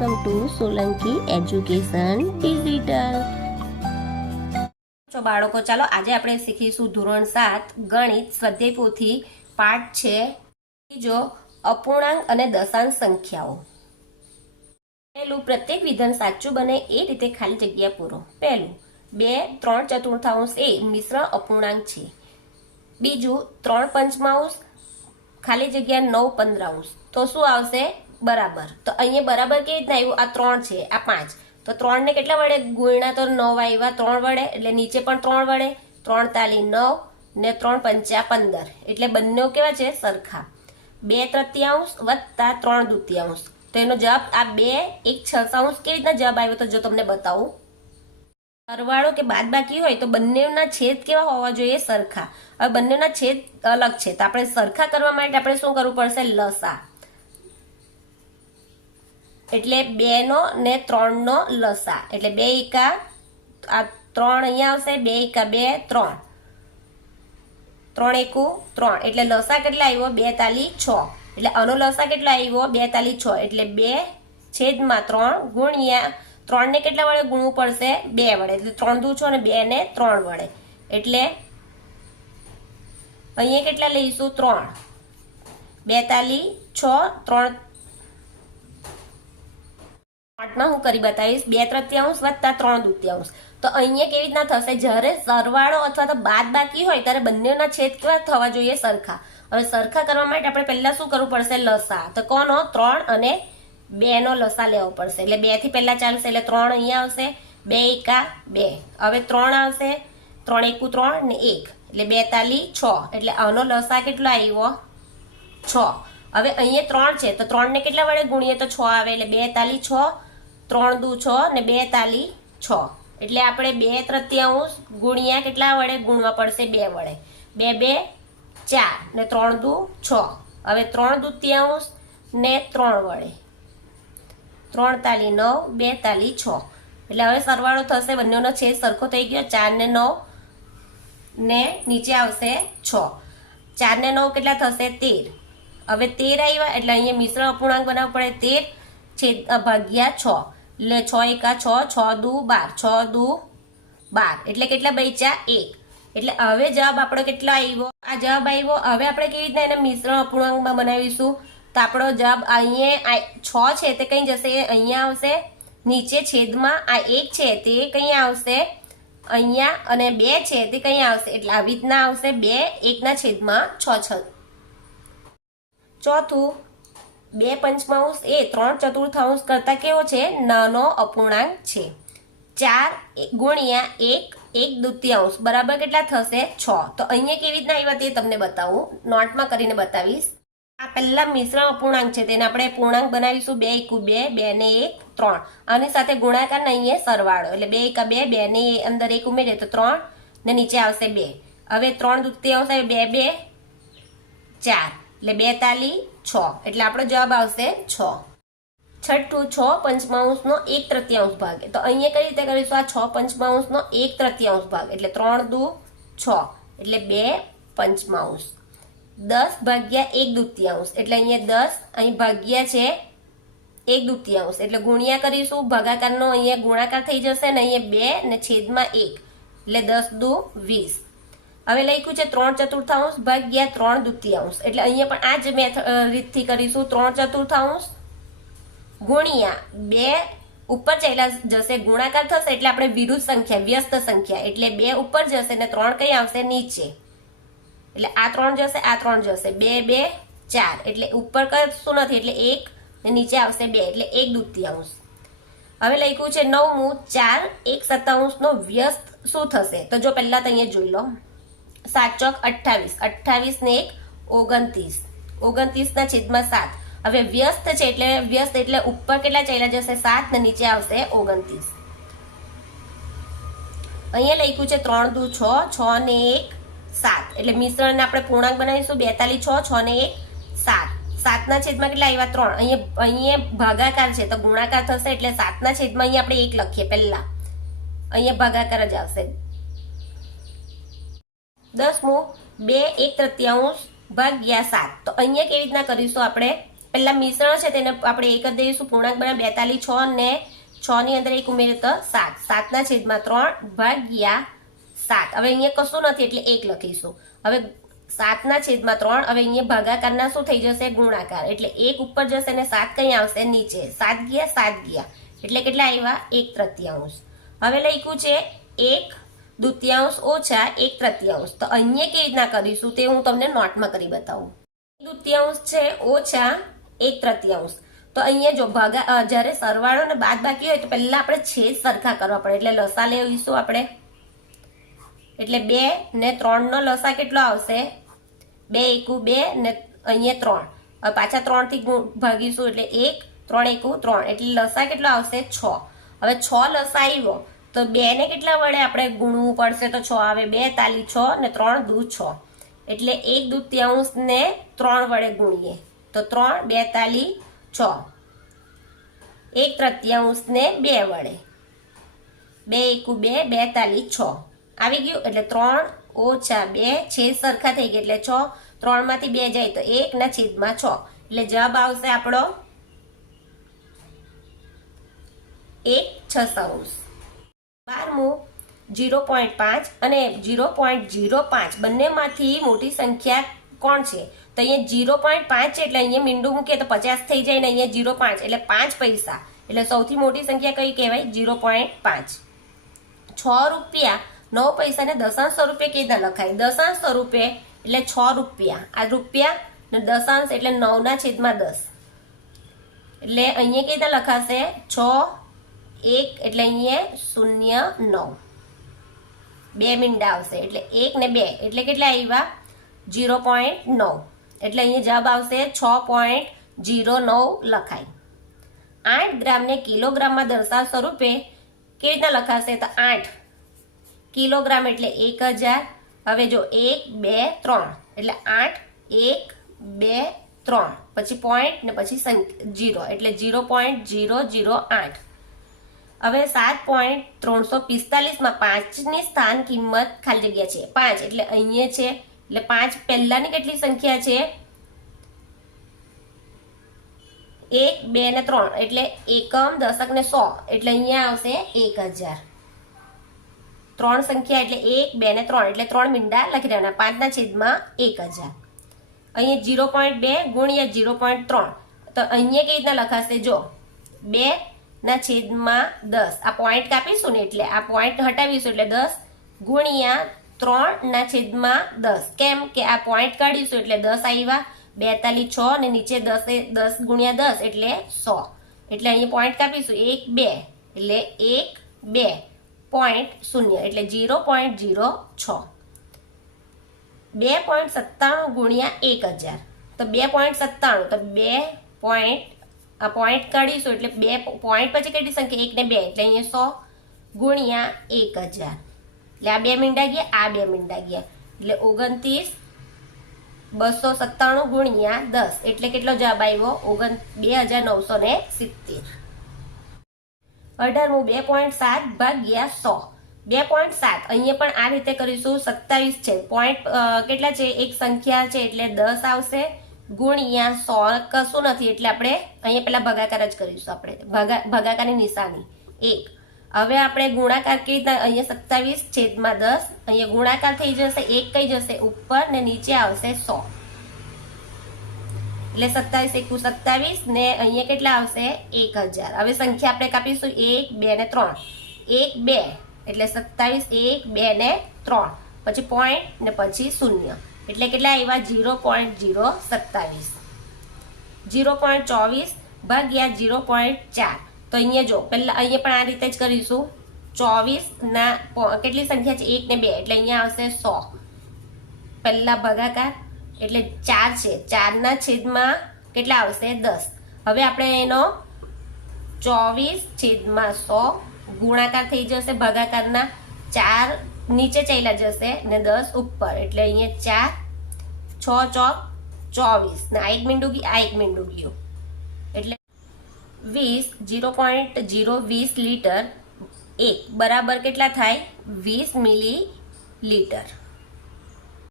Welcome to Solanki education digital. તો બાળકો ચાલો આજે આપણે શીખીશું ધોરણ 7 ગણિત સ્વાધ્યાય પોથી પાઠ છે બીજો અપૂર્ણાંક અને દશાંશ સંખ્યાઓ। પહેલું પ્રત્યેક વિધાન સાચું બને એ રીતે ખાલી જગ્યા પૂરો। પહેલું 2 3/4 એ મિશ્ર અપૂર્ણાંક છે। બીજું 3 પંચમાંશ ખાલી જગ્યા 9/15 તો શું આવશે बराबर। तो अहीं बराबर के रीतना आव्युं आ 3 छे आ 5 तो 3 ने केटला वडे गुण्या तो 9 आव्या 3 वडे एटले नीचे पण 3 वडे 3 ताली 9 ने 3 पंचा 15 एटले बंने केवा छे सरखा 2/3 वत्ता 3/2 तो एनो जवाब आ 2 1/6 के रीतना जवाब आव्यो तो जो तमने बतावुं सरवाळो के बादबाकी होय तो बंनेना छेद केवा होवा जोईए सरखा। हवे बंनेना छेद अलग छे तो आपणे सरखा करवा माटे आपणे शुं करवुं पड़शे लसा એટલે 2 નો ને 3 નો લસા એટલે 2 એકા આ 3 અહીંયા આવશે 2 એકા 2 3 3 એકુ 3 એટલે લસા કેટલા આવ્યો 2 તાલી 6 એટલે આનો લસા કેટલા આવ્યો 2 તાલી 6 એટલે 2 છેદમાં 3 ગુણ્યા 3 ને કેટલા વડે ગુણવું પડશે 2 વડે એટલે 3 દુ 6 ને 2 ને 3 વડે એટલે અહીંયા કેટલા લઈશું 3 2 તાલી 6 3 पार्टमां हूँ करी बतावीश 2/3 वत्ता 3/2 तो अहींया केवी रीतना थशे ज्यारे सरवाळो अथवा तो बादबाकी होय त्यारे बंनेना छेद केवा थवा जोईए सरखा। हवे सरखा करवा माटे आपणे पहिला शुं करवुं पड़शे लसा तो कोनो 3 અને 2 नो लसा लेवो पड़शे એટલે 2 થી पहिला चालशे એટલે 3 अहींया आवशे 2 एका 2 हवे 3 आवशे 3 एकु 3 ने 1 એટલે 2 ताली 6 એટલે આનો લસા કેટલો આવ્યો 6। હવે અહીંયા 3 છે તો 3 ને કેટલા વડે ગુણીએ તો 6 આવે એટલે 2 તાલી 6 3 દુ 6 ને 2 તાલી 6 એટલે આપણે 2/3 ગુણ્યા કેટલા વડે ગુણવા પડશે 2 વડે 2 2 4 ને 3 દુ 6 હવે 3/2 ને 3 વડે 3 તાલી 9 2 તાલી 6 એટલે હવે સરવાળો થશે બંનેનો છેદ સરખો થઈ ગયો 4 ને 9 ને નીચે આવશે 6 4 ને 9 કેટલા થશે 13 હવે 13 આવ્યા એટલે અહીંયા મિશ્ર અપૂર્ણાંક બનાવવો પડે 13 છેદ ભાગ્યા 6 એટલે 6 એકા 6 6 દુ 12 6 દુ 12 એટલે કેટલા બચ્યા 1 એટલે હવે જવાબ આપણો કેટલો આવ્યો આ જવાબ આવ્યો। હવે આપણે કેવી રીતના એને મિશ્ર અપૂર્ણાંકમાં બનાવીશું તો આપણો જવાબ અહીંયા 6 છે તે કઈ જશે અહીંયા આવશે નીચે છેદમાં આ 1 છે તે કઈ આવશે અહીંયા અને 2 છે તે કઈ આવશે એટલે આવી રીતના આવશે 2 1 ના છેદમાં 6 6। चौथु 2 पंचमांश ए 3/4 करता केवो छे नानो अपूर्णांक छे 4 गुणिया 1 1/2 बराबर केटला थशे 6 तो अहींया केवी रीतना आव्या ते तमने बतावुं नोटमां करीने बतावीश। आ पहेला मिश्र अपूर्णांक छे तेने आपणे पूर्णांक बनावीशुं 2 एकु 2 2 ने 1 3 आनी साथे गुणाकार ने अहींया सरवाळो એટલે 2 एका 2 2 ने अंदर 1 उमेरीए तो 3 ने नीचे आवशे 2 हवे 3/2 આવે 2 2 4 એટલે 2 તાલી 6 એટલે આપણો જવાબ આવશે 6। છઠ્ઠું 6 પંચમાંશનો 1/3 ભાગ તો અહીંયા કઈ રીતે કરીશું આ 6 પંચમાંશનો 1/3 ભાગ એટલે 3 દુ 6 એટલે 2 પંચમાંશ 10 ભાગ્યા 1/2 એટલે અહીંયા 10 અહીં ભાગ્યા છે 1/2 એટલે ગુણ્યા કરીશું ભાગાકારનો અહીંયા ગુણાકાર થઈ જશે ને અહીંયા 2 ને છેદમાં 1 એટલે 10 દુ 20 હવે લખ્યું છે 3/4 ભાગ્યા 3/2 એટલે અહીંયા પણ આ જ રીતથી કરીશું 3/4 ગુણ્યા 2 ઉપર ચાલ્યા જશે ગુણાકાર થશે એટલે આપણે વિરુદ્ધ સંખ્યા વ્યસ્ત સંખ્યા એટલે 2 ઉપર જશે ને 3 કઈ આવશે નીચે એટલે આ 3 જશે આ 3 જશે 2 2 4 એટલે ઉપર કશું નથી એટલે 1 ને નીચે આવશે 2 એટલે 1/2। હવે લખ્યું છે 9મું 4 1/27 નો વ્યસ્ત શું થશે તો જો પહેલા તો અહીંયા જોઈ લો 7 ચોક 28 28 ને 1 29 29 ના છેદમાં 7 હવે વ્યસ્ત છે એટલે ઉપર કેટલા ચાલ્યા જશે 7 ને નીચે આવશે 29। અહીંયા લખ્યું છે 3 દુ 6 6 ને 1 7 એટલે મિશ્રણને આપણે પૂર્ણાંક બનાવીશું 2 તાલી 6 6 ને 1 7 7 ના છેદમાં કેટલા આવ્યા 3 અહીંયા ભાગાકાર છે તો ગુણાકાર થશે એટલે 7 ના છેદમાં અહીંયા આપણે 1 લખીએ પહેલા અહીંયા ભાગાકાર જ આવશે। 10મું 2 1/3 ભાગ્યા 7 તો અહીંયા કેવી રીતના કરીશું આપણે પેલા મિશ્રણ છે તેને આપણે એક જ દઈશું, પૂર્ણાંક બને 42, 6 ને 6 ની અંદર 1 ઉમેરીએ તો 7, 7/3 ભાગ્યા 7. હવે અહીંયા કશું નથી એટલે 1 લખીશું. હવે 7/3, હવે અહીંયા ભાગાકારના શું થઈ જશે? ગુણાકાર. એટલે 1 ઉપર જશે ને 7 કઈ આવશે? નીચે. 7 ગયા 7 ગયા એટલે કેટલા આવ્યા? 1/3. હવે લખ્યું છે 1/2 ઓછા 1/3. તો અહીંયા કેવી રીતના કરીશું તે હું તમને નોટમાં કરી બતાવું. 1/2 છે ઓછા 1/3. તો અહીંયા જો જ્યારે સરવાળો ને બાદ બાકી હોય તો પહેલા આપણે છેદ સરખા કરવા પડે. એટલે લસા લેવીશું આપણે. એટલે 2 ને 3 નો લસા કેટલો આવશે? 2 એકુ 2 ને અહીંયા 3. હવે પાછા 3 થી ભાગીશું એટલે 1, 3 એકુ 3 એટલે લસા કેટલો આવશે? 6. હવે 6 લસા આવ્યો તો 2 ને કેટલા વડે આપણે ગુણવું પડશે? તો 6 આવે. 2 તાલી 6 ને 3 દુ 6 એટલે 1/2 ને 3 વડે ગુણીએ તો 3, 2 તાલી 6. 1/3 ને 2 વડે. 2 એકુ 2, 2 તાલી 6 આવી ગયું. એટલે 3 ઓછા 2 છેદ સરખા થઈ ગયા એટલે 6. 3 માંથી 2 જાય તો 1/6 એટલે જવાબ આવશે આપણો 1/6. 12મું 0.5 અને 0.05 બંનેમાંથી મોટી સંખ્યા કોણ છે? તો અહીંયા 0.5 છે એટલે અહીંયા મીંડું મૂકીએ તો 50 થઈ જાય ને અહીંયા 0.5 એટલે 5 પૈસા. એટલે સૌથી મોટી સંખ્યા કઈ કહેવાય? 0.5. 6 રૂપિયા 9 પૈસા ને દશાંશ સ્વરૂપે કેવી રીતના લખાય? દશાંશ સ્વરૂપે એટલે 6 રૂપિયા. આ રૂપિયા ને દશાંશ એટલે 9/10. એટલે અહીંયા કેવી રીતના લખાશે? 6 1 એટલે અહીંયા 0 9. 2 મીંડા આવશે એટલે 1 ને 2 એટલે કેટલા આવ્યા? 0.9. એટલે અહીંયા જવાબ આવશે 6.09 લખાય. 8 ગ્રામને કિલોગ્રામમાં દર્શાવ સ્વરૂપે કેવી રીતના લખાશે? તો 8 કિલોગ્રામ એટલે 1000. હવે જો 1 2 3 એટલે 8 1 2 3 પછી પોઈન્ટ ને પછી 0 એટલે 0.008. હવે 7.345 માં 5 ની સ્થાન કિંમત ખાલી જગ્યા છે 5 એટલે અહીંયા છે. એટલે 5 પહેલાની કેટલી સંખ્યા છે? 1 2 ને 3 એટલે એકમ દશક ને 100 એટલે અહીંયા આવશે 1000. 3 સંખ્યા એટલે 1 2 ને 3 એટલે 3 મીંડા લખી દેવાના. 5/1000. અહીંયા 0.2 ગુણ્યા 0.3 તો અહીંયા કેવી રીતના લખાશે? જો 2/10 આ પોઈન્ટ કાપીશું ને એટલે આ પોઈન્ટ હટાવીશું એટલે 10 ગુણ્યા 3/10. કેમ કે આ પોઈન્ટ કાઢીશું એટલે 10 આવ્યા. 2 તાલી 6 ને નીચે 10 ગુણ્યા 10 એટલે 100. એટલે અહીંયા પોઈન્ટ કાપીશું 1 2 એટલે 1 2 પોઈન્ટ 0 એટલે 0.06. 2.97 ગુણ્યા 1000 તો 2.97 તો 2 પોઈન્ટ આ પોઈન્ટ કાઢીશું એટલે 2 પોઈન્ટ પછી કેટલી સંખ્યા? 1 ને 2 એટલે અહીંયા 100 ગુણ્યા 1000 એટલે આ 2 મીંડા ગયા આ 2 મીંડા ગયા એટલે 29 297 ગુણ્યા 10 એટલે કેટલો જવાબ આવ્યો? 2970. 18મું 2.7 ભાગ્યા 100. 2.7 અહીંયા પણ આ રીતે કરીશું. 27 છે પોઈન્ટ કેટલા છે? એક સંખ્યા છે એટલે 10 આવશે ગુણ્યા 100 કશું નથી એટલે આપણે અહીંયા પેલા ભાગાકાર જ કરીશું. આપણે ભાગાકારની નિશાની 1. હવે આપણે ગુણાકાર કેવી રીતે? અહીંયા 27/10 અહીંયા ગુણાકાર થઈ જશે. 1 કઈ જશે? ઉપર ને નીચે આવશે 100 એટલે 27 એકુ 27 ને અહીંયા કેટલા આવશે? 1000. હવે સંખ્યા આપણે કાપીશું 1 2 ને 3. 1 2 એટલે 27 1 2 ને 3 પછી પોઈન્ટ ને પછી 0 એટલે કેટલા આવ્યા? 0.027. 0.24 ભાગ્યા 0.4 તો અહીંયા જો પહેલા અહીંયા પણ આ રીતે જ કરીશું. 24 ના કેટલી સંખ્યા છે? 1 ને 2 એટલે અહીંયા આવશે 100. પહેલા ભાગાકાર એટલે 4 છે 4 ના છેદમાં કેટલા આવશે? 10. હવે આપણે એનો 24/100 ગુણાકાર થઈ જશે. ભાગાકારના 4 નીચે ચાલ્યા જશે ને 10 ઉપર એટલે અહીંયા 4 6 ચોક 24 ને આ એક મીંડું ગયું આ એક મીંડું ગયું એટલે 0.020 લીટર 1 બરાબર કેટલા થાય? 20 મિલીલીટર.